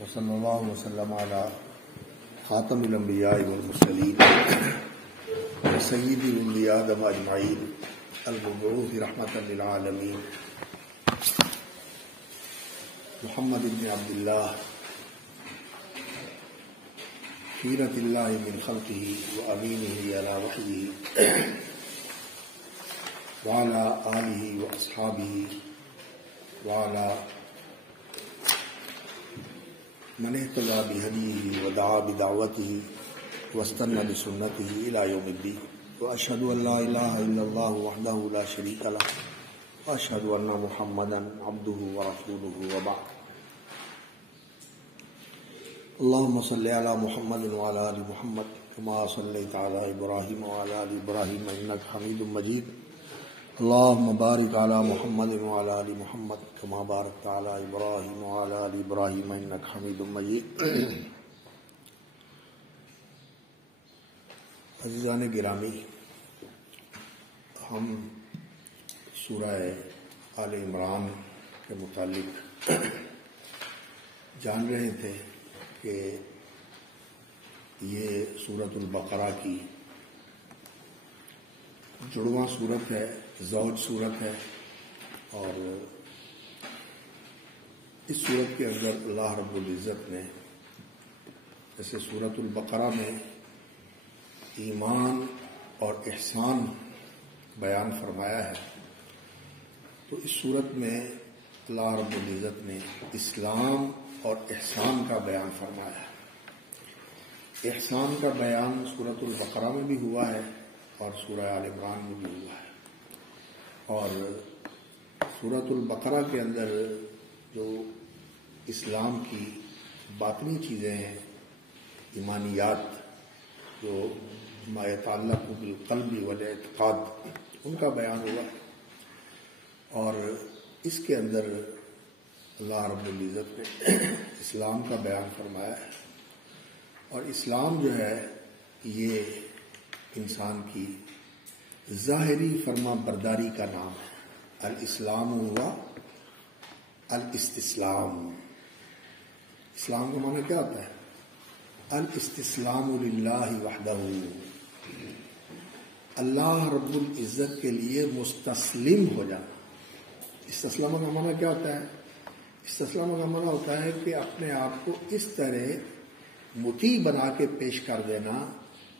وصلی اللہ وسلم علی خاتم الانبیاء والمرسلین سید ولد آدم اجمعین المبعوث رحمۃ للعالمین محمد بن عبداللہ خیرۃ اللہ من خلقہ وامینہ علی وحیہ وعلی آلہ واصحابہ وعلی من اهتدى بهديه ودعا بدعوته واستنى بسنته الى يوم الدين واشهد ان لا اله الا الله وحده لا شريك له واشهد ان محمدا عبده ورسوله وبعد. اللهم صل على محمد وعلى ال محمد كما صليت على ابراهيم وعلى ال ابراهيم انك حميد مجيد. اللهم بارك على محمد وعلى ال محمد كما باركت على ابراهيم وعلى ال ابراهيم انك حميد مجيد. عزیزان گرامی، ہم سورہ آل عمران کے متعلق جان رہے تھے کہ یہ سورۃ البقرہ کی جڑواں صورت ہے، زوج صورت ہے، اور اس صورت کے اندر اللہ رب العزت نے جیسے سورۃ البقرہ میں ایمان اور احسان بیان فرمایا ہے، تو اس صورت میں اللہ رب العزت نے اسلام اور احسان کا بیان فرمایا ہے. احسان کا بیان سورۃ البقرہ میں بھی ہوا ہے اور سورہ آل عمران میں بھی ہوا ہے، اور سورۃ البقرہ کے اندر جو اسلام کی باطنی چیزیں ہیں، ایمانیات جو ما یتعلق بالقلب والاعتقاد، ان کا بیان ہوا ہے، اور اس کے اندر اللہ رب العزت نے اسلام کا بیان فرمایا ہے. اور اسلام جو ہے یہ انسان کی ظاہری فرما برداری کا نام ہے. الاسلام ہوا الاستسلام. اسلام کا معنی کیا ہوتا ہے؟ الاستسلام للہ وحدہ، اللہ رب العزت کے لیے مستسلم ہو جانا. استسلام کا معنی کیا ہوتا ہے؟ استسلام کا معنی ہوتا ہے کہ اپنے آپ کو اس طرح مطیع بنا کے پیش کر دینا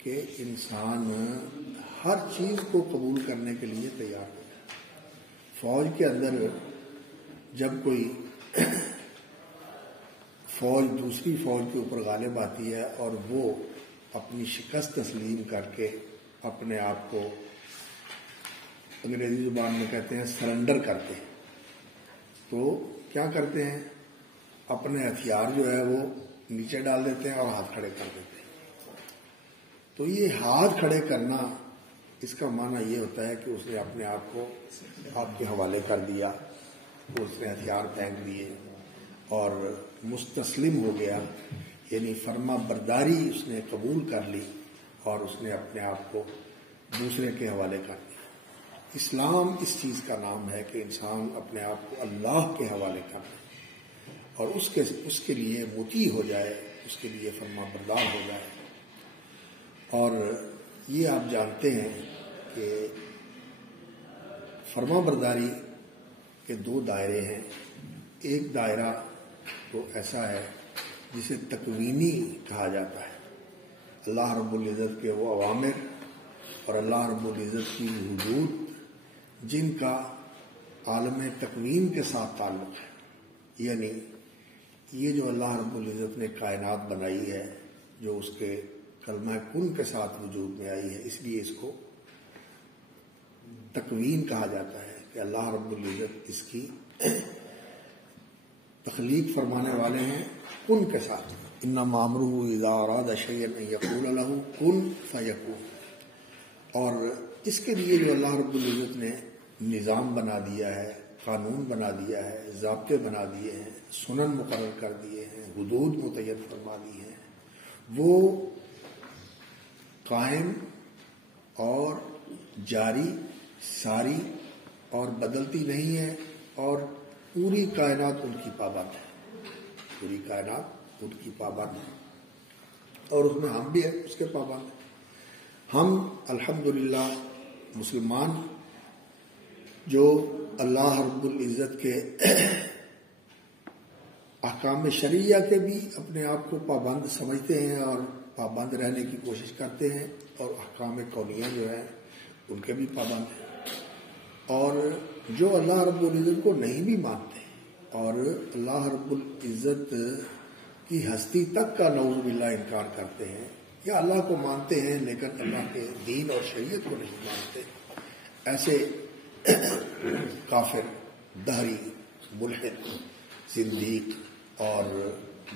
کہ انسان ہر چیز کو قبول کرنے کے لیے تیار ہو جائے. فوج کے اندر جب کوئی فوج دوسری فوج کے اوپر غالب آتی ہے اور وہ اپنی شکست تسلیم کر کے اپنے آپ کو انگریزی زبان میں کہتے ہیں سرنڈر کرتے ہیں، تو کیا کرتے ہیں؟ اپنے ہتھیار جو ہے وہ نیچے ڈال دیتے ہیں اور ہاتھ کھڑے کر دیتے ہیں. تو یہ ہاتھ کھڑے کرنا، اس کا معنی یہ ہوتا ہے کہ اس نے اپنے آپ کو آپ کے حوالے کر دیا، اس نے ہتھیار پھینک دیے اور مستسلم ہو گیا، یعنی فرما برداری اس نے قبول کر لی اور اس نے اپنے آپ کو دوسرے کے حوالے کر دیا. اسلام اس چیز کا نام ہے کہ انسان اپنے آپ کو اللہ کے حوالے کر دے اور اس کے لیے مطیع ہو جائے، اس کے لیے فرما بردار ہو جائے. اور یہ آپ جانتے ہیں کہ فرما برداری کے دو دائرے ہیں. ایک دائرہ تو ایسا ہے جسے تکوینی کہا جاتا ہے، اللہ رب العزت کے وہ اوامر اور اللہ رب العزت کی حدود جن کا عالم تکوین کے ساتھ تعلق ہے. یعنی یہ جو اللہ رب العزت نے کائنات بنائی ہے، جو اس کے کلمہ کن کے ساتھ وجود میں آئی ہے، اس لیے اس کو تکوین کہا جاتا ہے کہ اللہ رب العزت اس کی تخلیق فرمانے والے ہیں کن کے ساتھ. انما امرہ اذا اراد شیئا ان یقول له کن فیکون. اور اس کے لیے جو اللہ رب العزت نے نظام بنا دیا ہے، قانون بنا دیا ہے، ضابطے بنا دیے ہیں، سنن مقرر کر دیے ہیں، حدود متعین فرما دی ہیں، وہ قائم اور جاری ساری اور بدلتی نہیں ہے، اور پوری کائنات ان کی پابند ہے. پوری کائنات ان کی پابند ہیں، اور اس میں ہم بھی ہیں اس کے پابند ہیں۔ ہم الحمدللہ مسلمان جو اللہ رب العزت کے احکام شرعیہ کے بھی اپنے آپ کو پابند سمجھتے ہیں اور پابند رہنے کی کوشش کرتے ہیں، اور احکام کونیہ جو ہیں ان کے بھی پابند ہیں، اور جو اللہ رب العزت کو نہیں بھی مانتے اور اللہ رب العزت کی ہستی تک کا نعوذ باللہ انکار کرتے ہیں، یا اللہ کو مانتے ہیں لیکن اللہ کے دین اور شریعت کو نہیں مانتے، ایسے کافر، دہری، ملحد، زندیق اور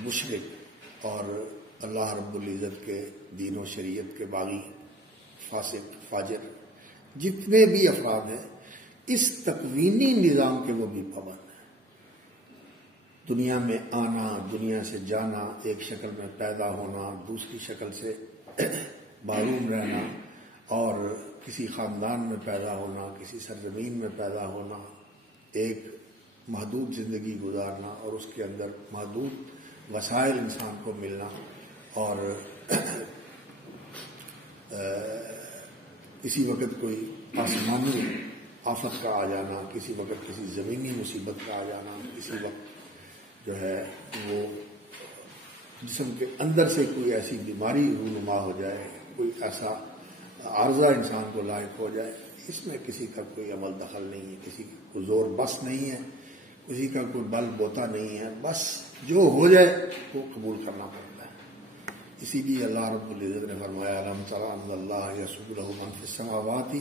مشرک اور اللہ رب العزت کے دین و شریعت کے باغی، فاسق، فاجر جتنے بھی افراد ہیں اس تکوینی نظام کے وہ بھی پابند ہیں۔ دنیا میں آنا، دنیا سے جانا، ایک شکل میں پیدا ہونا، دوسری شکل سے معروم رہنا، اور کسی خاندان میں پیدا ہونا، کسی سرزمین میں پیدا ہونا، ایک محدود زندگی گزارنا اور اس کے اندر محدود وسائل انسان کو ملنا، اور کسی وقت کوئی آسمانی آفت کا آ جانا، کسی وقت کسی زمینی مصیبت کا آ جانا، کسی وقت جو ہے وہ جسم کے اندر سے کوئی ایسی بیماری رونما ہو جائے، کوئی ایسا عارضہ انسان کو لاحق ہو جائے، اس میں کسی کا کوئی عمل دخل نہیں ہے، کسی کا کوئی زور بس نہیں ہے، کسی کا کوئی بل بوتا نہیں ہے، بس جو ہو جائے وہ قبول کرنا پڑتا ہے۔ اسی لیے اللہ رب العزت نے فرمایا الم تر ان اللہ یسجد لہ من فی السماوات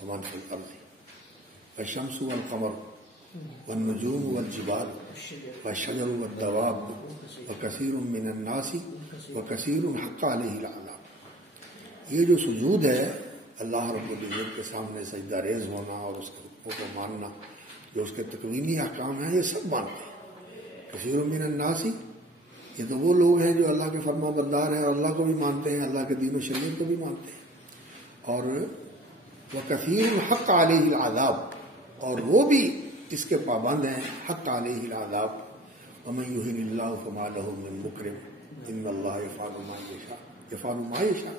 ومن فی الارض والشمس والقمر والنجوم والجبال والشجر والدواب وکثیر من الناس وکثیر حق علیہ العذاب۔ یہ جو سجود ہے اللہ رب العزت کے سامنے سجدہ ریز ہونا اور اس کے حکموں کو ماننا، جو اس کے تکوینی احکام ہیں یہ سب مانتے ہیں۔ کثیر من الناس، یہ تو وہ لوگ ہیں جو اللہ کے فرما بردار ہیں اور اللہ کو بھی مانتے ہیں، اللہ کے دین و شریعت کو بھی مانتے ہیں، اور وکثیر حق علیہ العذاب، اور وہ بھی اس کے پابند ہیں، حق علیہ العذاب۔ ومن یہن اللہ فما لہ من مکرم ان اللہ یفعل ما یشاء۔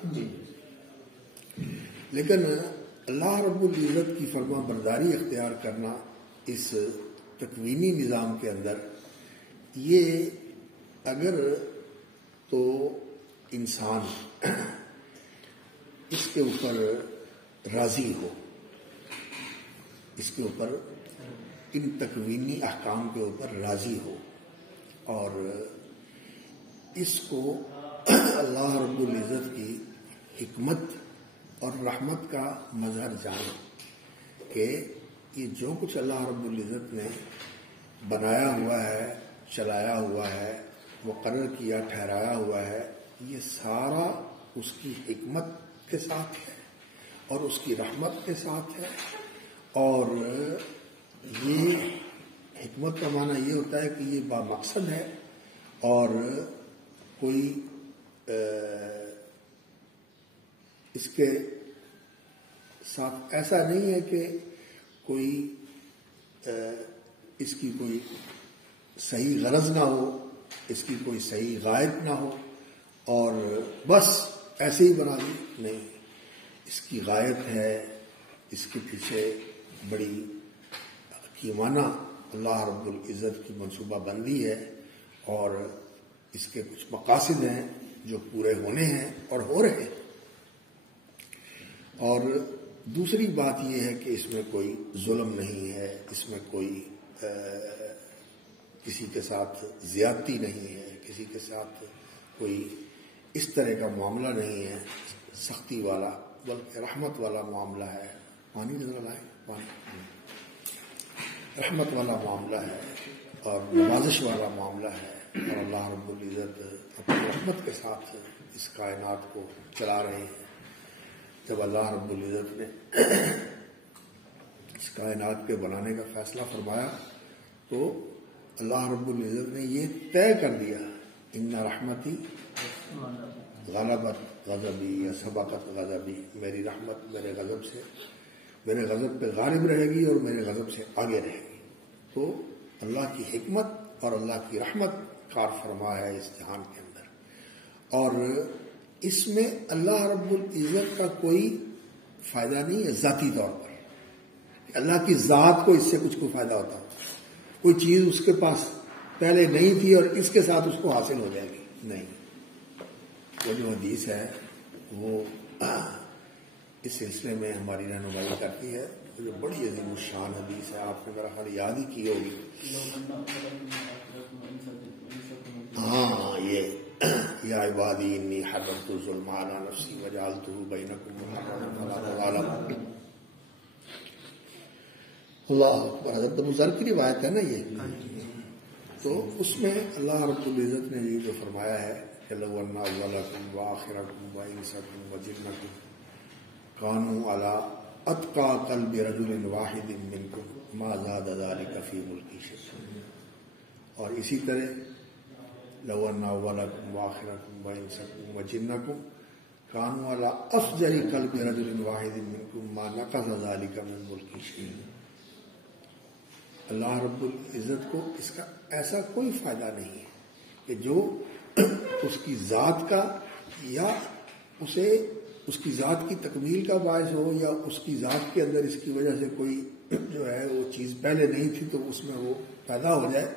لیکن اللہ رب العزت کی فرما برداری اختیار کرنا اس تکوینی نظام کے اندر، یہ اگر تو انسان اس کے اوپر راضی ہو، اس کے اوپر ان تکوینی احکام کے اوپر راضی ہو، اور اس کو اللہ رب العزت کی حکمت اور رحمت کا مظہر جانے کہ یہ جو کچھ اللہ رب العزت نے بنایا ہوا ہے، چلایا ہوا ہے، مقرر کیا، ٹھہرایا ہوا ہے، یہ سارا اس کی حکمت کے ساتھ ہے اور اس کی رحمت کے ساتھ ہے، اور یہ حکمت کا معنی یہ ہوتا ہے کہ یہ بامقصد ہے، اور کوئی اس کے ساتھ ایسا نہیں ہے کہ کوئی اس کی کوئی صحیح غرض نہ ہو، اس کی کوئی صحیح غائب نہ ہو اور بس ایسے ہی بنا دی، نہیں، اس کی غائب ہے، اس کے پیچھے بڑی حکیمانہ اللہ رب العزت کی منصوبہ بندی ہے، اور اس کے کچھ مقاصد ہیں جو پورے ہونے ہیں اور ہو رہے ہیں۔ اور دوسری بات یہ ہے کہ اس میں کوئی ظلم نہیں ہے، اس میں کوئی کسی کے ساتھ زیادتی نہیں ہے، کسی کے ساتھ کوئی اس طرح کا معاملہ نہیں ہے سختی والا، بلکہ رحمت والا معاملہ ہے۔ پانی نظر آئے، پانی رحمت والا معاملہ ہے اور نوازش والا معاملہ ہے، اور اللہ رب العزت اپنی رحمت کے ساتھ اس کائنات کو چلا رہے ہیں۔ جب اللہ رب العزت نے اس کائنات کے بنانے کا فیصلہ فرمایا تو اللہ رب العزت نے یہ طے کر دیا، ان رحمتی غلبت غضبی یا سبقت غضبی، میری رحمت میرے غضب پہ غالب رہے گی اور میرے غضب سے آگے رہے گی۔ تو اللہ کی حکمت اور اللہ کی رحمت کار فرما ہے اس جہان کے اندر، اور اس میں اللہ رب العزت کا کوئی فائدہ نہیں ہے ذاتی طور پر، اللہ کی ذات کو اس سے کچھ کو فائدہ ہوتا ہے، کوئی چیز اس کے پاس پہلے نہیں تھی اور اس کے ساتھ اس کو حاصل ہو جائے گی، نہیں۔ وہ جو حدیث ہے وہ اس سلسلے میں ہماری رہنمائی کرتی ہے، جو بڑی عظیم الشان حدیث ہے، آپ نے میرا خیال یاد ہی کی ہوگی۔ ہاں، یہ یا عبادی انی حرمت الظلم علی نفسی وجعلتہ بینکم محرما فلا تظالموا۔ اللہ اکبر، حضرت ابو ذر کی روایت ہے نا یہ، تو اس میں اللہ رب العزت نے یہ جو فرمایا ہے کہ لو ان اولکم وآخرکم وانسکم وجنکم کانوا علی اتقى قلب رجل واحد منکم ما زاد ذلک فی ملکی شیئا، اور اسی طرح لو ان اولکم وآخرکم وانسکم وجنکم کانوا علی افجر قلب رجل واحد منکم ما نقص ذلک من ملکی شیئا۔ اللہ رب العزت کو اس کا ایسا کوئی فائدہ نہیں ہے کہ جو اس کی ذات کا یا اسے اس کی ذات کی تکمیل کا باعث ہو، یا اس کی ذات کے اندر اس کی وجہ سے کوئی جو ہے وہ چیز پہلے نہیں تھی تو اس میں وہ پیدا ہو جائے،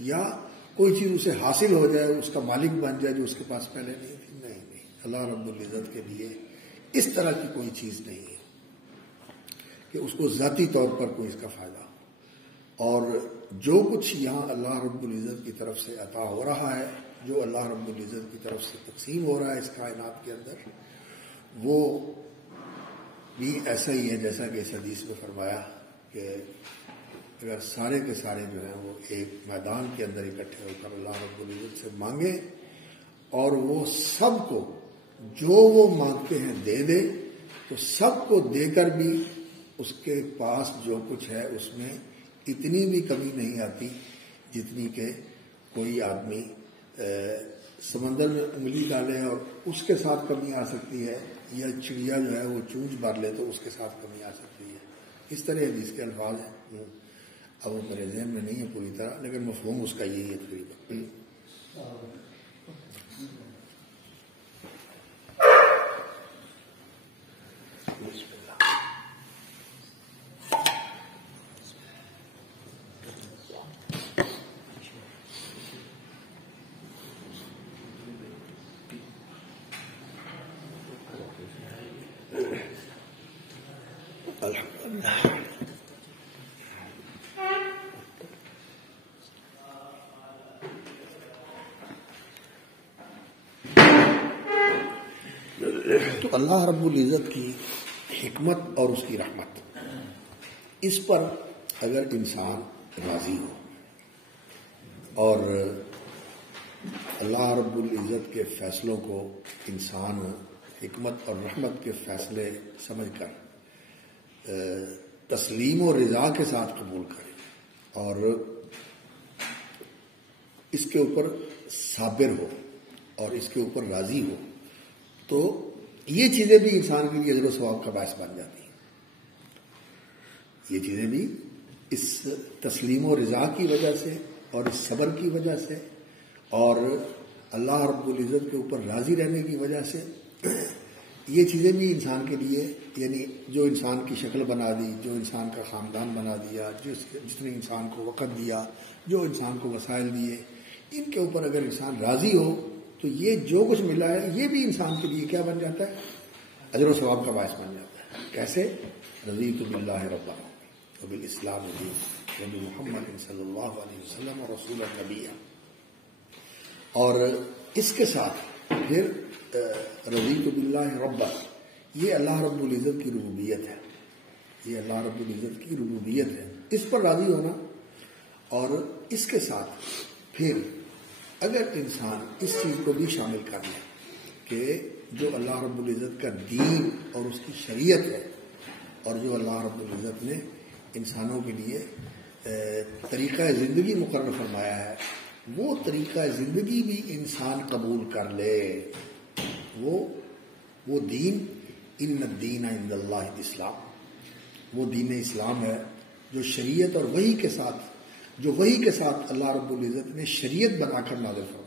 یا کوئی چیز اسے حاصل ہو جائے، اس کا مالک بن جائے جو اس کے پاس پہلے نہیں تھی، نہیں، اللہ رب العزت کے لیے اس طرح کی کوئی چیز نہیں ہے کہ اس کو ذاتی طور پر کوئی اس کا فائدہ ہو۔ اور جو کچھ یہاں اللہ رب العزت کی طرف سے عطا ہو رہا ہے، جو اللہ رب العزت کی طرف سے تقسیم ہو رہا ہے اس کائنات کے اندر، وہ بھی ایسا ہی ہے جیسا کہ اس حدیث میں فرمایا کہ اگر سارے کے سارے جو ہیں وہ ایک میدان کے اندر اکٹھے ہو کر اللہ رب العزت سے مانگیں اور وہ سب کو جو وہ مانگتے ہیں دے دے، تو سب کو دے کر بھی اس کے پاس جو کچھ ہے اس میں اتنی بھی کمی نہیں آتی جتنی کہ کوئی آدمی سمندر میں انگلی ڈالے اور اس کے ساتھ کمی آ سکتی ہے، یا چڑیا جو ہے وہ چونچ بھر لے تو اس کے ساتھ کمی آ سکتی ہے۔ اس طرح حدیث کے الفاظ ہیں، اب وہ میرے ذہن میں نہیں ہے پوری طرح، لیکن مفہوم اس کا یہی ہے تقریباً۔ تو اللہ رب العزت کی حکمت اور اس کی رحمت، اس پر اگر انسان راضی ہو اور اللہ رب العزت کے فیصلوں کو انسان حکمت اور رحمت کے فیصلے سمجھ کر تسلیم و رضا کے ساتھ قبول کرے اور اس کے اوپر صابر ہو اور اس کے اوپر راضی ہو، تو یہ چیزیں بھی انسان کے لیے اجر و ثواب کا باعث بن جاتی ہیں۔ یہ چیزیں بھی اس تسلیم و رضا کی وجہ سے اور اس صبر کی وجہ سے اور اللہ رب العزت کے اوپر راضی رہنے کی وجہ سے، یہ چیزیں بھی انسان کے لیے، یعنی جو انسان کی شکل بنا دی، جو انسان کا خاندان بنا دیا، جس نے انسان کو وقت دیا، جو انسان کو وسائل دیے، ان کے اوپر اگر انسان راضی ہو تو یہ جو کچھ ملا ہے یہ بھی انسان کے لیے کیا بن جاتا ہے؟ اجر و ثواب کا باعث بن جاتا ہے۔ کیسے؟ رضیت باللہ ربا وبالاسلام دین وبمحمد صلی اللہ علیہ وسلم رسول النبی، اور اس کے ساتھ پھر رضیت باللہ ربا، یہ اللہ رب العزت کی ربوبیت ہے، یہ اللہ رب العزت کی ربوبیت ہے، اس پر راضی ہونا، اور اس کے ساتھ پھر اگر انسان اس چیز کو بھی شامل کر لے کہ جو اللہ رب العزت کا دین اور اس کی شریعت ہے، اور جو اللہ رب العزت نے انسانوں کے لیے طریقہ زندگی مقرر فرمایا ہے، وہ طریقہ زندگی بھی انسان قبول کر لے، وہ دین، ان الدین عند اللہ الاسلام، وہ دین اسلام ہے جو شریعت اور وحی کے ساتھ جو وحی کے ساتھ اللہ رب العزت نے شریعت بنا کر نازل فرمایا.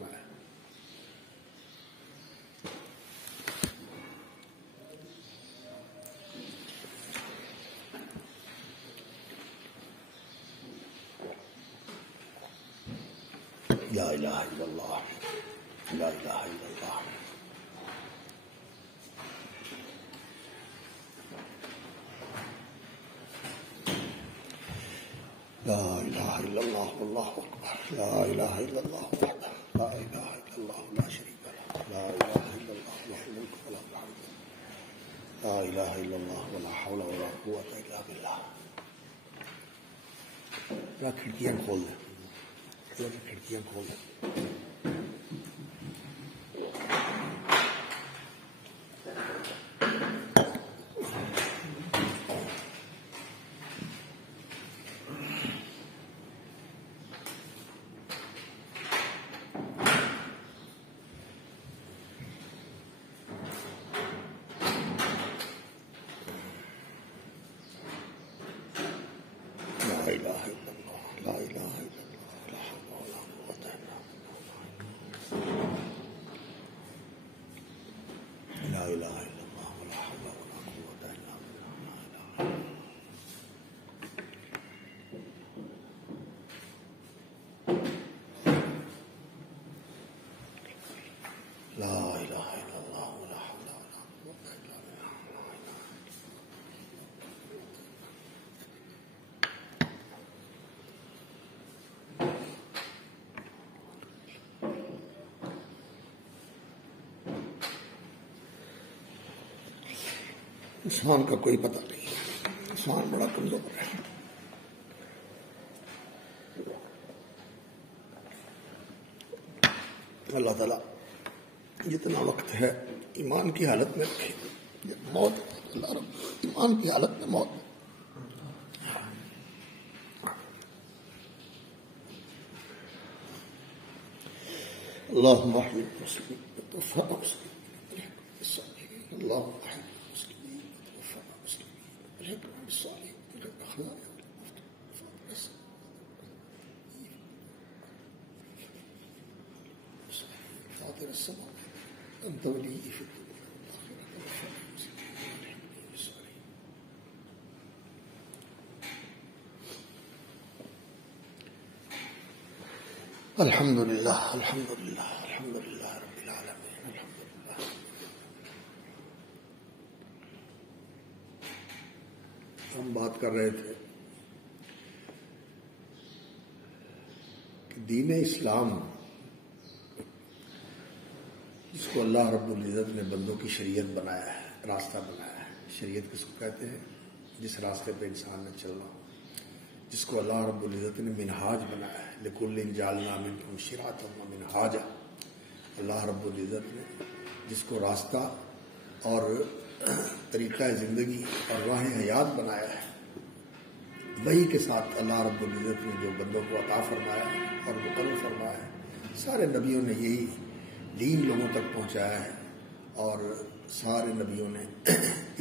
لا الہ الا اللہ، لا الہ الا اللہ. لا الہ الا اللہ واللہ اکبر. لا الہ الا اللہ وحدہ لا الہ الا اللہ لا شریک لہ. لا الہ الا اللہ لہ الملک ولہ الحمد. لا الہ الا اللہ ولا حول ولا قوۃ الا باللہ. ذرا کھڑکیاں کھول دیں، کھڑکیاں کھول دیں. لا الہ الا اللہ، لا الہ الا اللہ، لا حول ولا قوۃ الا باللہ. لا الہ الا اللہ ولا حول ولا قوۃ الا باللہ. لا الہ الا اللہ ولا حول ولا قوۃ الا باللہ. انسان کا کوئی پتہ نہیں، انسان بڑا کمزور ہے. اللہ تعالیٰ جتنا وقت ہے ایمان کی حالت میں رکھے. موت اللہ رب ایمان کی حالت میں موت. اللہم احیِ المسلمین وتوفنا مسلمین. اللہم احیِ المسلمین وتوفنا مسلمین والحقنا بالصالحین والأخلاق فاطر السماوات أنت ولي في الدنيا والآخرة وتوفنا مسلمين والحقنا بالصالحين. الحمد للہ الحمد للہ الحمد للہ رب العالمین. الحمد للہ. ہم بات کر رہے تھے کہ دین اسلام جس کو اللہ رب العزت نے بندوں کی شریعت بنایا ہے، راستہ بنایا ہے. شریعت کس کو کہتے ہیں؟ جس راستے پہ انسان نے چلنا ہو، جس کو اللہ رب العزت نے منہاج بنایا ہے. لِكُلٍّ جَعَلْنَا مِنْكُمْ شِرْعَةً وَمِنْهَاجًا. اللہ رب العزت نے جس کو راستہ اور طریقہ زندگی اور راہ حیات بنایا ہے، وہی کے ساتھ اللہ رب العزت نے جو بندوں کو عطا فرمایا ہے اور مقرر فرمایا ہے. سارے نبیوں نے یہی دین لوگوں تک پہنچایا ہے اور سارے نبیوں نے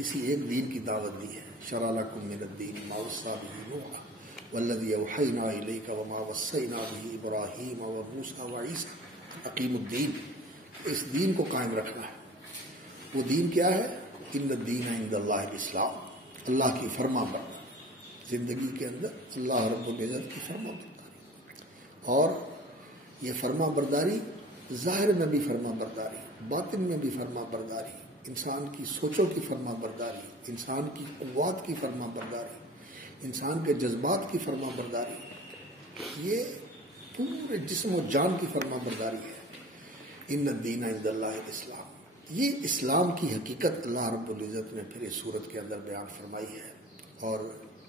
اسی ایک دین کی دعوت دی ہے. شرع لکم من الدین ما وصی بہ نوح والذی اوحینا الیک وما وصینا بہ ابراہیم وموسیٰ وعیسیٰ اقیموا الدین. اس دین کو قائم رکھنا ہے. وہ دین کیا ہے؟ ان الدین عند اللہ الاسلام. اللہ کی فرما برداری زندگی کے اندر، اللہ رب العزت کی فرما برداری. اور یہ فرما برداری ظاہر میں بھی فرما برداری، باطن میں بھی فرما برداری، انسان کی سوچوں کی فرما برداری، انسان کی قوات کی فرما برداری، انسان کے جذبات کی فرما برداری، یہ پورے جسم و جان کی فرما برداری ہے. ان الدین عند اللہ الاسلام. یہ اسلام کی حقیقت اللہ رب العزت نے پھر اس صورت کے اندر بیان فرمائی ہے. اور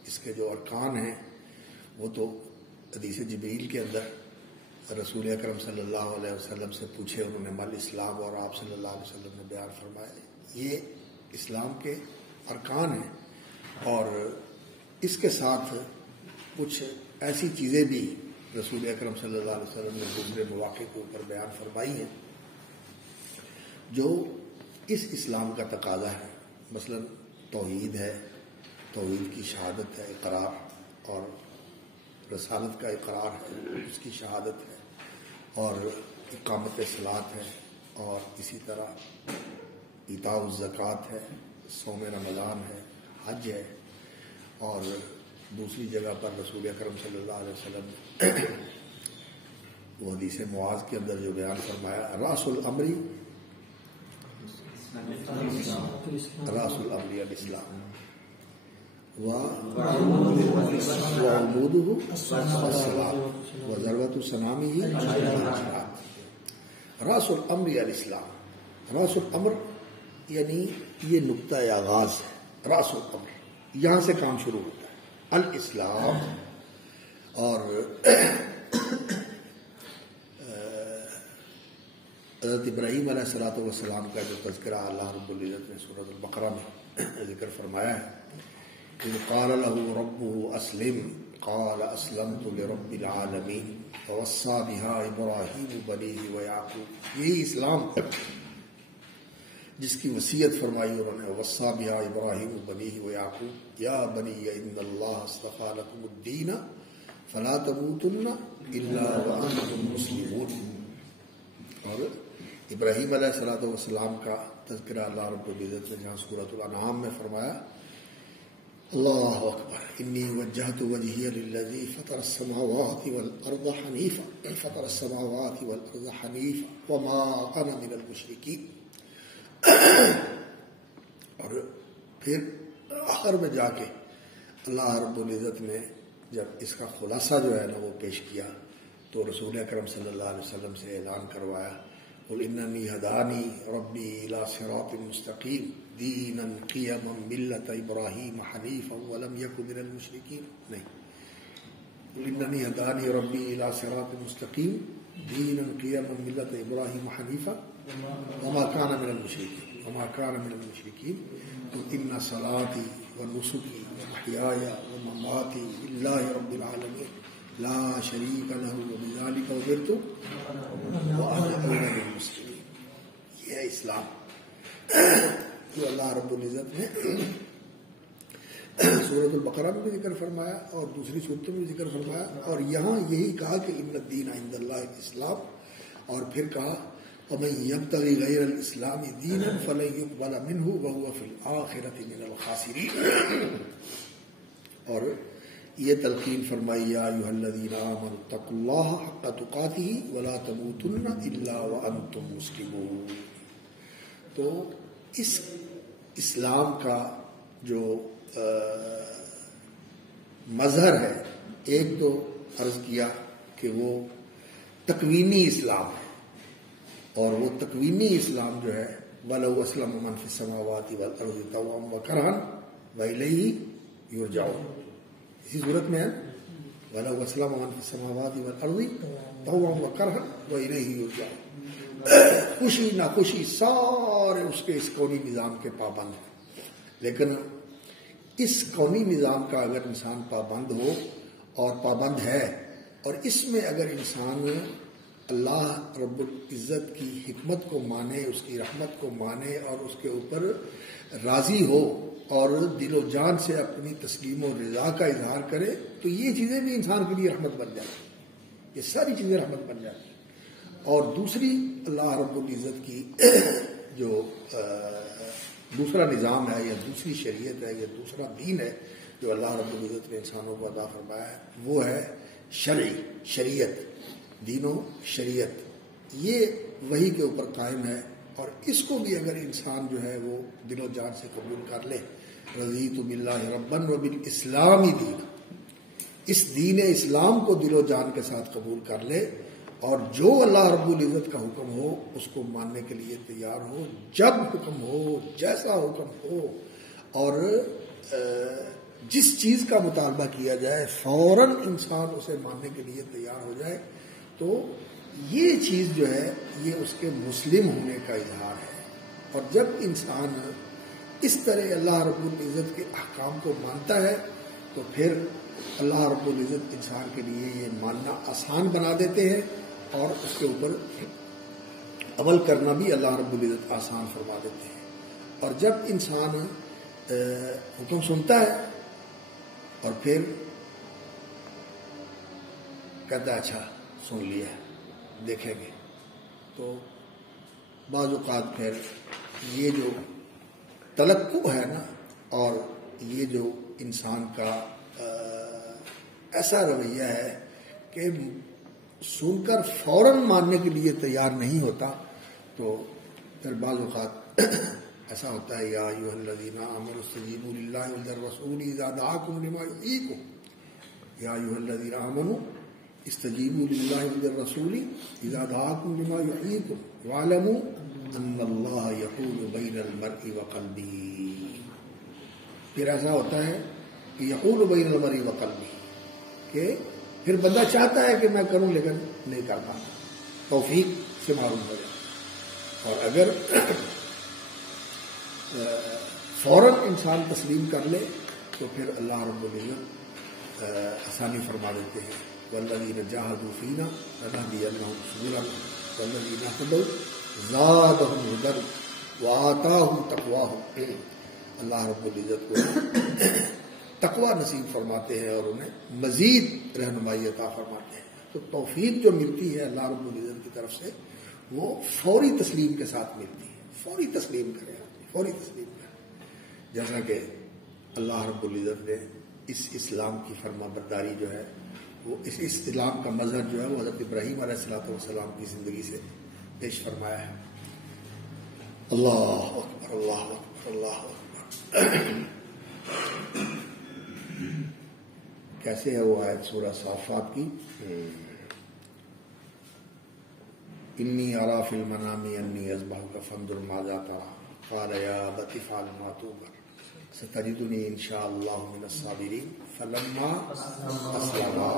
اس کے جو ارکان ہیں وہ تو حدیث جبریل کے اندر رسول اکرم صلی اللہ علیہ وسلم سے پوچھے انہوں نے مل اسلام، اور آپ صلی اللہ علیہ وسلم نے بیان فرمائے. یہ اسلام کے ارکان ہیں اور اس کے ساتھ کچھ ایسی چیزیں بھی رسول اکرم صلی اللہ علیہ وسلم نے دوسرے مواقع کے اوپر بیان فرمائی ہیں جو اس اسلام کا تقاضا ہے. مثلا توحید ہے، توحید کی شہادت ہے، اقرار اور رسالت کا اقرار ہے، اس کی شہادت ہے، اور اقامت صلاۃ ہے، اور اسی طرح ایتاء الزکوٰۃ ہے، صوم رمضان ہے، حج ہے، اور دوسری جگہ پر رسول اکرم صلی اللہ علیہ وسلم نے وہ حدیث معاذ کے اندر جو بیان فرمایا، راس الامری الاسلام وعمودہ الصلاۃ وذروۃ صنامہ الجہاد۔ راس الامر الاسلام، راس الامر یعنی یہ نقطہ آغاز ہے، راس الامر یہاں سے کام شروع ہوتا ہے، الاسلام۔ اور حضرت ابراہیم علیہ الصلوۃ والسلام کا جو تذکرہ اللہ رب العزت نے سورۃ البقرہ میں ذکر فرمایا ہے، کہ قال له ربه اسلم قال اسلمت لرب العالمین ووصى بها ابراہیم بنیہ ویعقوب۔ یہی اسلام جس کی وصیت فرمائی انہوں نے، وصى بها ابراہیم بنیہ ویعقوب یا بنی ان اللہ اصطفى لكم الدین فلا تموتن الا وانتم مسلمون۔ اور ابراہیم علیہ الصلوۃ والسلام کا تذکرہ اللہ رب العزت نے جہاں سورۃ الانعام میں فرمایا، اللہ اکبر، انی وجہت وجہی للذی فطر السماوات والارض حنیفا فطر السماوات والارض حنیفا وما انا من المشرکین۔ اور پھر آخر میں جا کے اللہ رب العزت نے جب اس کا خلاصہ جو ہے نا وہ پیش کیا، تو رسول اکرم صلی اللہ علیہ وسلم سے اعلان کروایا، قل اننی ہدانی ربی الی صراط مستقیم دینا قیما ملت ابراہیم حنیفا ولم یک من المشرکین۔ نہیں، قل اننی ہدانی ربی الی صراط مستقیم دینا قیما ملت ابراہیم حنیفا وما کان من المشرکین وما کان من المشرکین۔ تو ان صلاتی ونسکی ومحیای ومماتی للہ رب العالمین لا شریک لہ وبذلک امرت وانا اول المسلمین۔ یہ ہے اسلام جو اللہ رب العزت نے سورۃ البقرہ میں بھی ذکر فرمایا اور دوسری صورتوں میں بھی ذکر فرمایا، اور یہاں یہی کہا کہ ان الدین عند اللہ الاسلام، اور پھر کہا ومن یبتغی غیر الاسلام دینا فلن یقبل منہ وہو فی الآخرۃ من الخاسرین۔ اور یہ تلقین فرمائی، یا ایھا الذین آمنوا اتقوا اللہ حق تقاتہ ولا تموتن الا وانتم مسلمون۔ تو اس اسلام کا جو مظہر ہے، ایک تو عرض کیا کہ وہ تکوینی اسلام ہے، اور وہ تکوینی اسلام جو ہے وَلَوْ أَسْلَمَ مَنْ فِي السَّمَاوَاتِ وَالْأَرْضِ طَوْعًا وَكَرْهًا وَإِلَيْهِ يُرْجَعُونَ۔ اسی صورت میں ہے وَلَوْ أَسْلَمَ مَنْ فِي السَّمَاوَاتِ وَالْأَرْضِ طَوْعًا وَكَرْهًا وَإِلَيْهِ يُرْجَعُونَ۔ خوشی ناخوشی سارے اس کے اس کونی نظام کے پابند ہیں، لیکن اس کونی نظام کا اگر انسان پابند ہو اور پابند ہے، اور اس میں اگر انسان اللہ رب العزت کی حکمت کو مانے، اس کی رحمت کو مانے، اور اس کے اوپر راضی ہو اور دل و جان سے اپنی تسلیم و رضا کا اظہار کرے، تو یہ چیزیں بھی انسان کے لیے رحمت بن جاتی ہیں، یہ ساری چیزیں رحمت بن جاتی ہیں۔ اور دوسری اللہ رب العزت کی جو دوسرا نظام ہے یا دوسری شریعت ہے یا دوسرا دین ہے جو اللہ رب العزت نے انسانوں کو عطا فرمایا ہے، وہ ہے شریعت، دین و شریعت، یہ وہی کے اوپر قائم ہے، اور اس کو بھی اگر انسان جو ہے وہ دل و جان سے قبول کر لے، رضیت باللہ ربا وبالاسلام دینا، اس دین اسلام کو دل و جان کے ساتھ قبول کر لے، اور جو اللہ رب العزت کا حکم ہو اس کو ماننے کے لیے تیار ہو، جب حکم ہو، جیسا حکم ہو، اور جس چیز کا مطالبہ کیا جائے فوراً انسان اسے ماننے کے لیے تیار ہو جائے، تو یہ چیز جو ہے یہ اس کے مسلم ہونے کا اظہار ہے۔ اور جب انسان اس طرح اللہ رب العزت کے احکام کو مانتا ہے تو پھر اللہ رب العزت انسان کے لیے یہ ماننا آسان بنا دیتے ہیں، اور اس کے اوپر عمل کرنا بھی اللہ رب العزت آسان فرما دیتے ہیں۔ اور جب انسان حکم سنتا ہے اور پھر کہتا ہے اچھا سن لیا دیکھیں گے. تو بعض اوقات پھر یہ جو تلقع ہے نا اور یہ جو انسان کا ایسا رویہ ہے کہ سن کر فوراً ماننے کے لیے تیار نہیں ہوتا، تو پھر بعض اوقات ایسا ہوتا ہے یا ایھا الذین آمنوا استجیبوا للہ وللرسول اذا دعاکم لما یحییکم، یا ایھا الذین آمنوا استجیبوا للہ وللرسول اذا دعاکم لما یحییکم واعلموا ان اللہ یحول بین المرء وقلبہ. پھر ایسا ہوتا ہے کہ یحول بین المرء وقلبہ، کہ پھر بندہ چاہتا ہے کہ میں کروں لیکن نہیں کر پاتا، توفیق سے معروم ہو جائے. اور اگر فوراً انسان تسلیم کر لے تو پھر اللہ رب العزت آسانی فرما دیتے ہیں. والذین جاہدوا فینا لنہدینہم سبلنا والذین اہتدوا زادہم ہدی وآتاہم تقواہم. اللہ رب العزت کو تقوی نصیب فرماتے ہیں اور انہیں مزید رہنمائی عطا فرماتے ہیں. تو توفیق جو ملتی ہے اللہ رب العزت کی طرف سے وہ فوری تسلیم کے ساتھ ملتی ہے. فوری تسلیم کرے آدمی، فوری تسلیم کرے. جیسا کہ اللہ رب العزت نے اس اسلام کی فرما برداری جو ہے وہ اس اسلام کا مظہر جو ہے وہ حضرت ابراہیم علیہ الصلوۃ والسلام کی زندگی سے پیش فرمایا ہے. اللہ اکبر اللہ اکبر اللہ اکبر. کیسے ہے وہ آیت سورہ صافات کی؟ انی ارا فی المنام انی اذبحک فانظر ماذا تری قال یا ابت افعل ما تؤمر ستجدنی ان شاء اللہ من الصابرین فلما اسلما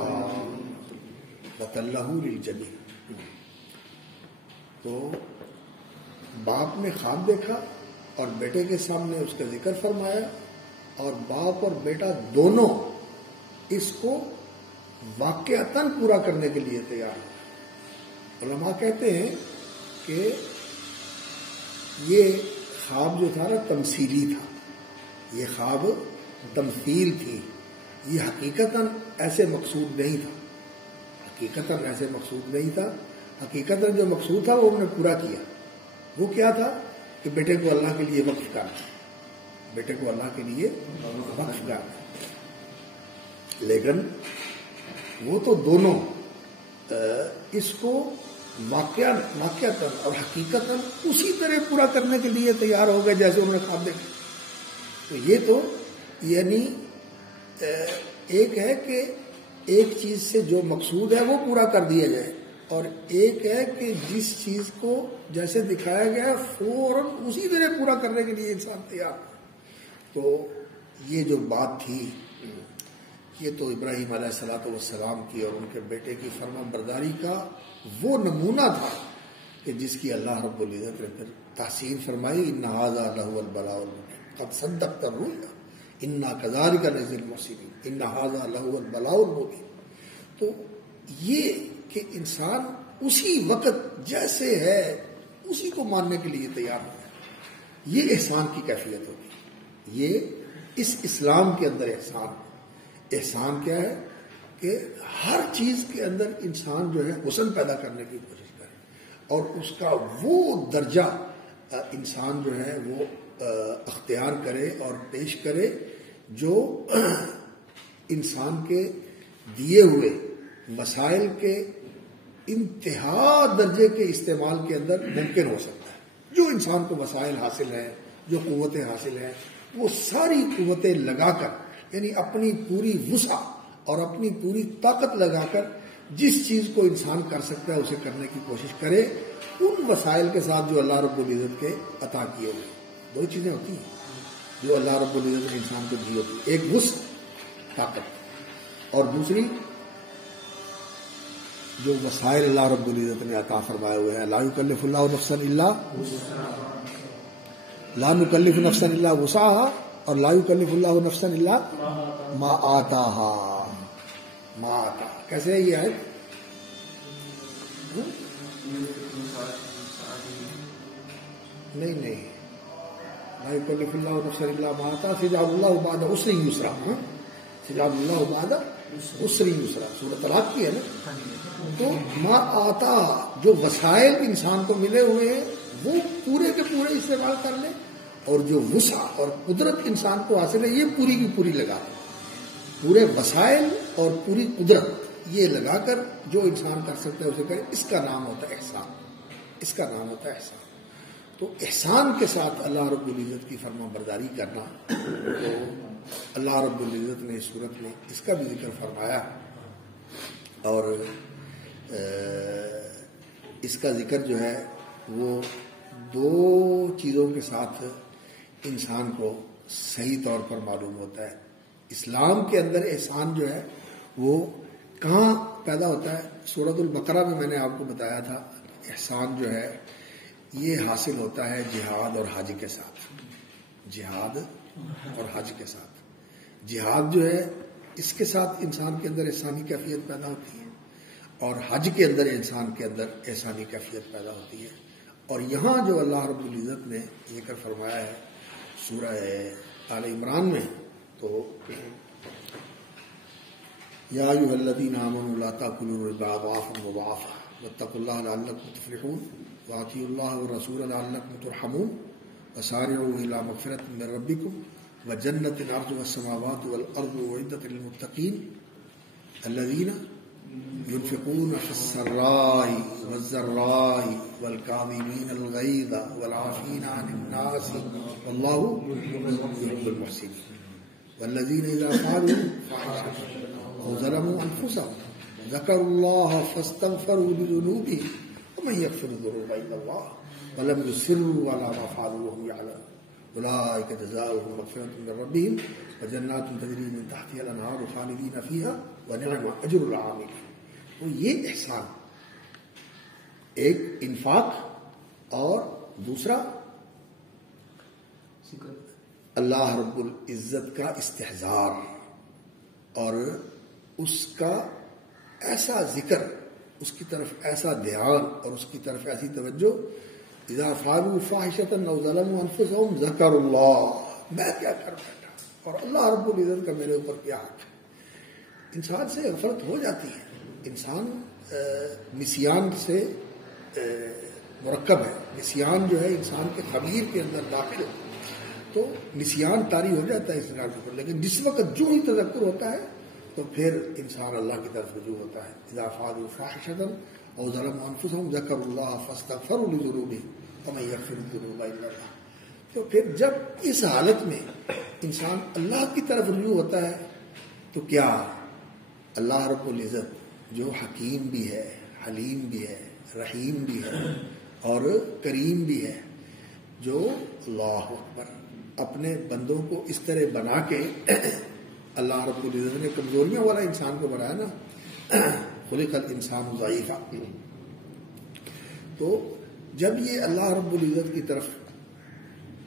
وتلہ للجبین. تو باپ نے خواب دیکھا اور بیٹے کے سامنے اس کا ذکر فرمایا اور باپ اور بیٹا دونوں اس کو واقعتاً پورا کرنے کے لیے تیار ہیں. علماء کہتے ہیں کہ یہ خواب جو تھا نا تمثیلی تھا، یہ خواب تمثیل تھی، یہ حقیقتاً ایسے مقصود نہیں تھا. حقیقتاً ایسے مقصود نہیں تھا. حقیقتاً جو مقصود تھا وہ ہم نے پورا کیا. وہ کیا تھا کہ بیٹے کو اللہ کے لیے وقف کرنا، بیٹے کو اللہ کے لیے وقف کرنا. لیکن وہ تو دونوں اس کو واقعتاً اور حقیقتاً اسی طرح پورا کرنے کے لیے تیار ہو گئے جیسے انہوں نے خواب دیکھا. تو یہ تو یعنی ایک ہے کہ ایک چیز سے جو مقصود ہے وہ پورا کر دیا جائے، اور ایک ہے کہ جس چیز کو جیسے دکھایا گیا فوراً اسی طرح پورا کرنے کے لیے انسان تیار. تو یہ جو بات تھی یہ تو ابراہیم علیہ الصلوۃ والسلام کی اور ان کے بیٹے کی فرما برداری کا وہ نمونہ تھا کہ جس کی اللہ رب العزت نے پھر تحسین فرمائی. ان ھذا لہو البلاء المبین قد صدقت الرؤیا انا کذالک نجزی المحسنین ان ھذا لہو البلاء المبین. تو یہ کہ انسان اسی وقت جیسے ہے اسی کو ماننے کے لیے تیار ہو جائے، یہ احسان کی کیفیت ہوگی. یہ اس اسلام کے اندر احسان کیا ہے کہ ہر چیز کے اندر انسان جو ہے حسن پیدا کرنے کی کوشش کرے اور اس کا وہ درجہ انسان جو ہے وہ اختیار کرے اور پیش کرے جو انسان کے دیے ہوئے مسائل کے انتہا درجے کے استعمال کے اندر ممکن ہو سکتا ہے. جو انسان کو مسائل حاصل ہیں، جو قوتیں حاصل ہیں، وہ ساری قوتیں لگا کر یعنی اپنی پوری وسعت اور اپنی پوری طاقت لگا کر جس چیز کو انسان کر سکتا ہے اسے کرنے کی کوشش کرے ان وسائل کے ساتھ جو اللہ رب العزت کے عطا کیے ہوئے. دو چیزیں ہوتی ہیں جو اللہ رب العزت نے انسان کو دی ہوتی ہے، ایک وسعت طاقت اور دوسری جو وسائل اللہ رب العزت نے عطا فرمائے ہوئے ہیں. لا یکلف اللہ نفسا الا لا نکلف نفسا الا وسعها اور لا یکلف اللہ نفسا الا ما آتاها. ما آتا کیسے ہے یہ آیت؟ نہیں لا یکلف اللہ نفسا الا ما آتاها سيجعل اللہ بعد عسر یسرا. سيجعل اللہ بعد اسری یسرا، سورۃ طلاق کی ہے نا. تو ما آتا، جو وسائل انسان کو ملے ہوئے ہیں وہ پورے کے پورے استعمال کر لے، اور جو وسع اور قدرت انسان کو حاصل ہے یہ پوری کی پوری لگا دے. پورے وسائل اور پوری قدرت یہ لگا کر جو انسان کر سکتا ہے اسے کرے. اس کا نام ہوتا ہے احسان، اس کا نام ہوتا ہے احسان. تو احسان کے ساتھ اللہ رب العزت کی فرما برداری کرنا، تو اللہ رب العزت نے اس صورت میں اس کا بھی ذکر فرمایا. اور اس کا ذکر جو ہے وہ دو چیزوں کے ساتھ انسان کو صحیح طور پر معلوم ہوتا ہے. اسلام کے اندر احسان جو ہے وہ کہاں پیدا ہوتا ہے؟ سورۃ البقرہ میں نے آپ کو بتایا تھا احسان جو ہے یہ حاصل ہوتا ہے جہاد اور حج کے ساتھ. جہاد اور حج کے ساتھ. جہاد جو ہے اس کے ساتھ انسان کے اندر احسانی کیفیت پیدا ہوتی ہے، اور حج کے اندر انسان کے اندر احسانی کیفیت پیدا ہوتی ہے. اور یہاں جو اللہ رب العزت نے ذکر فرمایا ہے سورہ آل عمران میں، تو یا ایھا الذین آمنوا لا تأکلوا الربا اضعافا مضاعفا واتقوا اللہ لعلکم تفلحون واطیعوا اللہ والرسول لعلکم ترحمون وسارعوا الی مغفرۃ من ربکم وجنۃ عرضها السماوات والارض اعدت للمتقین الذین ينفقون في السراء والضراء والكاظمين الغيظ والعافين عن الناس والله يحب المحسنين والذين إذا فعلوا فاحشة أو ظلموا أنفسهم ذكروا الله فاستغفروا لذنوبهم ومن يغفر الذنوب إلا الله ولم يصروا على ما فعلوا وهم يعلمون أولئك جزاؤهم مغفرة من ربهم وجنات تجري من تحتها الأنهار خالدين فيها ونعم أجر العاملين. تو یہ احسان، ایک انفاق اور دوسرا اللہ رب العزت کا استحضار اور اس کا ایسا ذکر، اس کی طرف ایسا دھیان اور اس کی طرف ایسی توجہ. اذا فعلوا فاحشة او ظلموا انفسهم ذکروا اللہ، میں کیا کر بیٹھا اور اللہ رب العزت کا میرے اوپر کیا حق ہے. انسان سے غفلت ہو جاتی ہے. انسان نسیان سے مرکب ہے. نسیان جو ہے انسان کے خمیر کے اندر داخل ہے، تو نسیان طاری ہو جاتا ہے اس طرح کے اوپر. لیکن جس وقت جو ہی تذکر ہوتا ہے تو پھر انسان اللہ کی طرف رجوع ہوتا ہے. اذا فعلوا فاحشة او ظلموا انفسهم ذکروا اللہ فاستغفروا لذنوبهم ومن يغفر الذنوب الا اللہ. تو پھر جب اس حالت میں انسان اللہ کی طرف رجوع ہوتا ہے تو کیا اللہ رب العزت جو حکیم بھی ہے، حلیم بھی ہے، رحیم بھی ہے اور کریم بھی ہے، جو اللہ اکبر اپنے بندوں کو اس طرح بنا کے اللہ رب العزت نے کمزوریوں والا انسان کو بنایا نا، خلق الانسان ضعیفا. تو جب یہ اللہ رب العزت کی طرف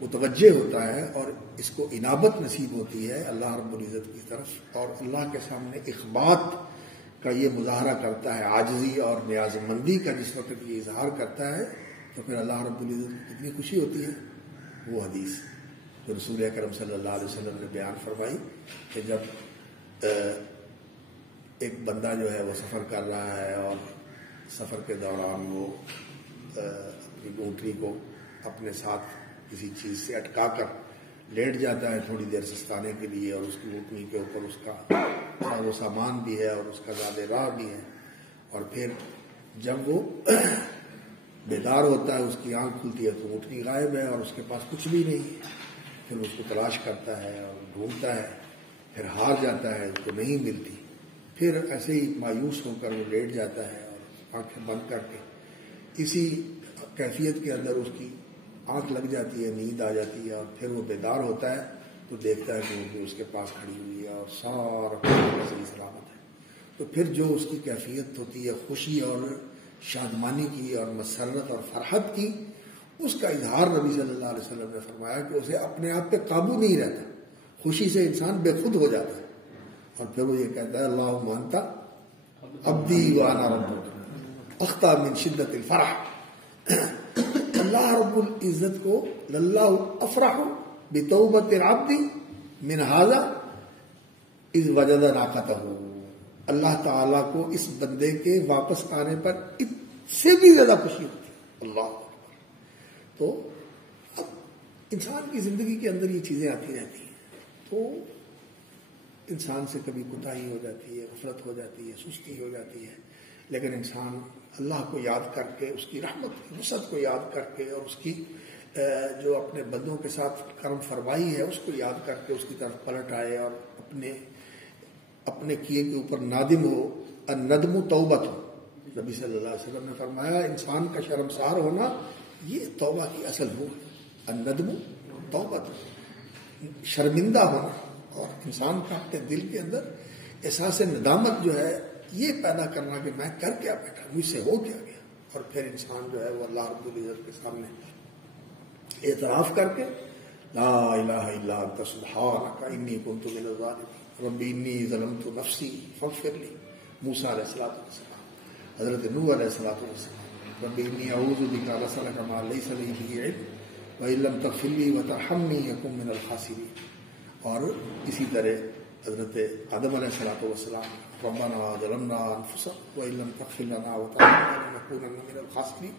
متوجہ ہوتا ہے اور اس کو انابت نصیب ہوتی ہے اللہ رب العزت کی طرف، اور اللہ کے سامنے اخبات کا یہ مظاہرہ کرتا ہے، عاجزی اور نیاز مندی کا جس وقت یہ اظہار کرتا ہے، تو پھر اللہ رب العزت کو کتنی خوشی ہوتی ہے. وہ حدیث جو رسول اکرم صلی اللہ علیہ وسلم نے بیان فرمائی کہ جب ایک بندہ جو ہے وہ سفر کر رہا ہے اور سفر کے دوران وہ اپنی اونٹنی کو اپنے ساتھ کسی چیز سے اٹکا کر لیٹ جاتا ہے تھوڑی دیر سستانے کے لیے، اور اس کی اونٹنی کے اوپر اس کا وہ سامان بھی ہے اور اس کا زیادہ راہ بھی ہے. اور پھر جب وہ بیدار ہوتا ہے، اس کی آنکھ کھلتی ہے تو اونٹنی غائب ہے اور اس کے پاس کچھ بھی نہیں ہے. پھر اس کو تلاش کرتا ہے اور ڈھونڈتا ہے، پھر ہار جاتا ہے، اس کو نہیں ملتی. پھر ایسے ہی مایوس ہو کر وہ لیٹ جاتا ہے اور آنکھیں بند کر کے اسی کیفیت کے اندر اس کی آنکھ لگ جاتی ہے، نیند آ جاتی ہے، اور پھر وہ بیدار ہوتا ہے تو دیکھتا ہے کہ وہ اس کے پاس کھڑی ہوئی ہے اور سارا صحیح سلامت ہے. تو پھر جو اس کی کیفیت ہوتی ہے خوشی اور شادمانی کی اور مسرت اور فرحت کی، اس کا اظہار نبی صلی اللہ علیہ وسلم نے فرمایا کہ اسے اپنے آپ پہ قابو نہیں رہتا، خوشی سے انسان بے خود ہو جاتا ہے. اور پھر وہ یہ کہتا ہے اللہم انت عبدی وانا ربک اخطا من شدت الفرح. اللہ رب العزت کو للہ افرح بتوبت العبد من هذا اذ وجد ناقته. اللہ تعالیٰ کو اس بندے کے واپس آنے پر اس سے بھی زیادہ خوشی ہوتی ہے. اللہ اکبر. تو اب انسان کی زندگی کے اندر یہ چیزیں آتی رہتی ہیں تو انسان سے کبھی کوتاہی ہو جاتی ہے، غفلت ہو جاتی ہے، سستی ہو جاتی ہے، لیکن انسان اللہ کو یاد کر کے، اس کی رحمت کی وسعت کو یاد کر کے اور اس کی جو اپنے بندوں کے ساتھ کرم فرمائی ہے اس کو یاد کر کے اس کی طرف پلٹ آئے اور اپنے کیے کے اوپر نادم ہو. الندم توبۃ. نبی صلی اللہ علیہ وسلم نے فرمایا انسان کا شرمسار ہونا یہ توبہ کی اصل ہو. الندم توبۃ. شرمندہ ہونا اور انسان کا اپنے دل کے اندر احساس ندامت جو ہے یہ پیدا کرنا کہ میں کر کیا بیٹھا، مجھ سے ہو کیا گیا، اور پھر انسان جو ہے وہ اللہ رب العزت کے سامنے اعتراف کر کے لا الہ الا انت سبحانک انی کنت من الظالمین رب انی ظلمت نفسی فاغفر لی. موسیٰ علیہ السلام، حضرت نوح علیہ السلام، رب انی اعوذ بک ان اسألک ما لیس لی بہ علم وان لم تغفر لی وترحمنی اکن من الخاسرین. اور اسی طرح حضرت آدم علیہ السلام، ربنا ظلمنا انفسنا وان لم تغفر لنا وترحمنا لنکونن من الخاسرین.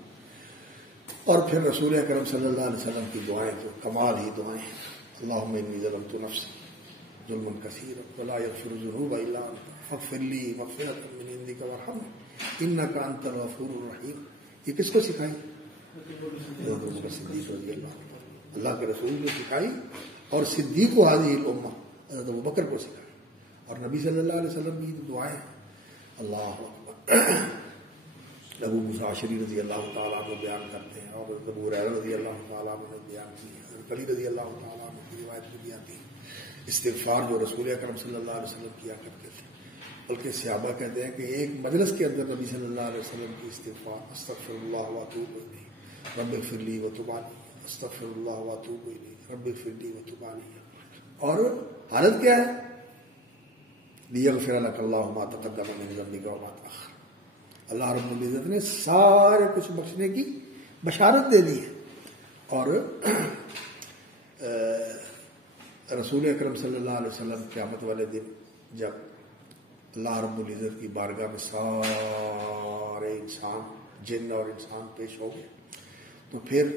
اور پھر رسول اکرم صلی اللہ علیہ وسلم کی دعائیں تو کمال ہی دعائیں ہیں. اللہم انی ظلمت نفسی ظلما کثیرا ولا یغفر الذنوب الا انت فاغفر لی مغفرۃ من عندک وارحمنی انک انت الغفور الرحیم. یہ کس کو سکھائی؟ حضرت صدیق رضی اللہ عنہ. اللہ کے رسول نے سکھائی اور صدیق و هذه الامہ حضرت ابوبکر کو سکھائی. اور نبی صلی اللہ علیہ وسلم کی دعائیں اللہ اکبر. ابو موسیٰ اشعری رضی اللہ تعالیٰ عنہ بیان کرتے ہیں اور ابو ہریرہ رضی اللہ تعالیٰ عنہ نے بیان کی ہے. حضرت علی رضی اللہ تعالیٰ عنہ کی روایت میں بھی آتی ہے استغفار جو رسول اکرم صلی اللہ علیہ وسلم کیا کرتے تھے. بلکہ صحابہ کہتے ہیں کہ ایک مجلس کے اندر نبی صلی اللہ علیہ وسلم کی استغفار استغفر اللہ واتوب الیہ رب اغفر لی وتب علی، استغفر اللہ واتوب الیہ رب اغفر لی وتب علی. اور حالت کیا ہے؟ لیغفر لک اللہ ما تقدم من ذنبک وما تأخر. اللہ رب العزت نے سارے کچھ بخشنے کی بشارت دے دی ہے. اور رسول اکرم صلی اللہ علیہ وسلم قیامت والے دن جب اللہ رب العزت کی بارگاہ میں سارے انسان، جن اور انسان پیش ہو گئے تو پھر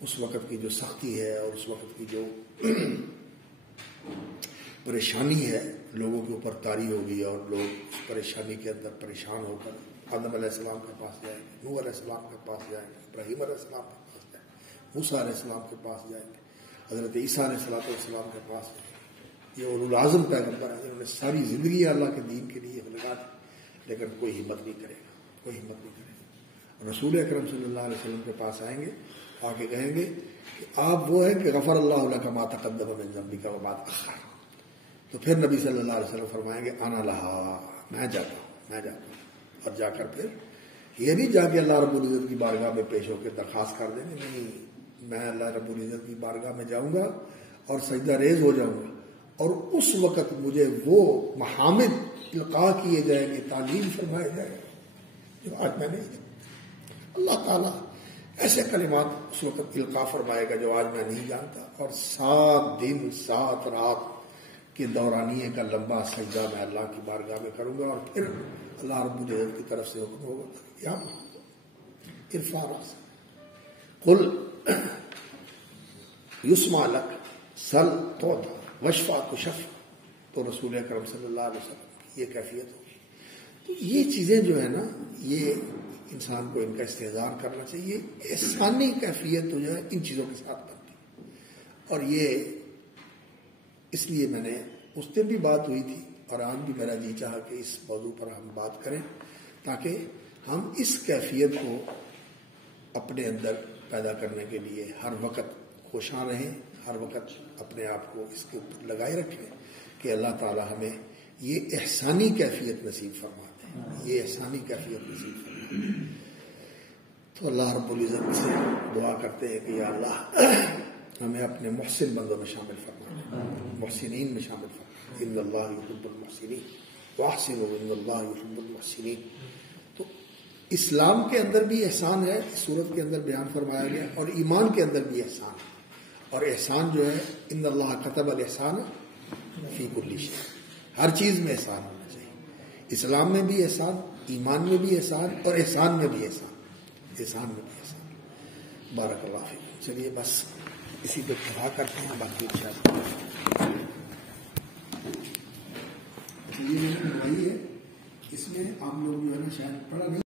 اس وقت کی جو سختی ہے اور اس وقت کی جو پریشانی ہے لوگوں کے اوپر طاری ہوگی اور لوگ اس پریشانی کے اندر پریشان ہو کر آدم علیہ السلام کے پاس جائیں گے، نوح علیہ السلام کے پاس جائیں گے، ابراہیم علیہ السلام کے پاس جائیں گے، موسیٰ علیہ السلام کے پاس جائیں گے، حضرت عیسیٰ علیہ السلام کے پاس جائیں گے. یہ اولو العزم پیغمبر ہیں جنہوں نے ساری زندگی اللہ کے دین کے لیے لگا دی، لیکن کوئی ہمت نہیں کرے گا، کوئی ہمت نہیں کرے گا. رسول اکرم صلی اللہ علیہ وسلم کے پاس آئیں گے، آ کے کہیں گے کہ آپ وہ ہیں کہ غفر اللہ لک ما تقدم من ذنبک وما تأخر. تو پھر نبی صلی اللہ علیہ وسلم فرمائیں گے انا لہا، میں جاتا ہوں. اور جا کر پھر یہ نہیں جا کے اللہ رب العزت کی بارگاہ میں پیش ہو کے درخواست کر دیں گے، نہیں، میں اللہ رب العزت کی بارگاہ میں جاؤں گا اور سجدہ ریز ہو جاؤں گا اور اس وقت مجھے وہ محامد القاء کیے جائیں گے، تعلیم فرمائے جائیں گے جو آج میں نے. اللہ تعالیٰ ایسے کلمات اس وقت القاء فرمائے گا جو آج میں نہیں جانتا. اور 7 دن 7 رات کے دورانیے کا لمبا سجدہ میں اللہ کی بارگاہ میں کروں گا اور پھر اللہ رب العزت کی طرف سے حکم ہوگا یا ارفع رأسک قل یسمع لک سل تعطی واشفع تشفع. تو رسول اکرم صلی اللہ علیہ وسلم کی یہ کیفیت ہوگی. تو یہ چیزیں جو ہے نا یہ انسان کو ان کا استحضار کرنا چاہیے. احسانی کیفیت تو جو ہے ان چیزوں کے ساتھ بنتی. اور یہ اس لیے میں نے اس دن بھی بات ہوئی تھی اور آج بھی میرا جی چاہا کہ اس موضوع پر ہم بات کریں تاکہ ہم اس کیفیت کو اپنے اندر پیدا کرنے کے لیے ہر وقت خوشاں رہیں، ہر وقت اپنے آپ کو اس کے اوپر لگائے رکھیں کہ اللہ تعالی ہمیں یہ احسانی کیفیت نصیب فرما دے، یہ احسانی کیفیت نصیب فرما دے. تو اللہ رب العزت سے دعا کرتے ہیں کہ یا اللہ ہمیں اپنے محسن بندوں میں شامل فرما دے، محسنین میں شامل فرما دے. ان اللہ یحب المحسنین واحسنوا ان اللہ یحب المحسنین. تو اسلام کے اندر بھی احسان ہے، اس صورت کے اندر بیان فرمایا گیا، اور ایمان کے اندر بھی احسان ہے. اور احسان جو ہے ان اللہ کتب الاحسان فی کل شیء، ہر چیز میں احسان ہونا چاہیے. اسلام میں بھی احسان، ایمان میں بھی احسان، اور احسان میں بھی احسان، احسان میں بھی احسان۔ بارک اللہ فیکم۔ چلیے بس اسی پہ اکتفا کرتے ہیں، باقی انشاءاللہ یہ میں نے بنوائی ہے، اس میں آپ لوگ جو ہے نا شاید پڑھا نہیں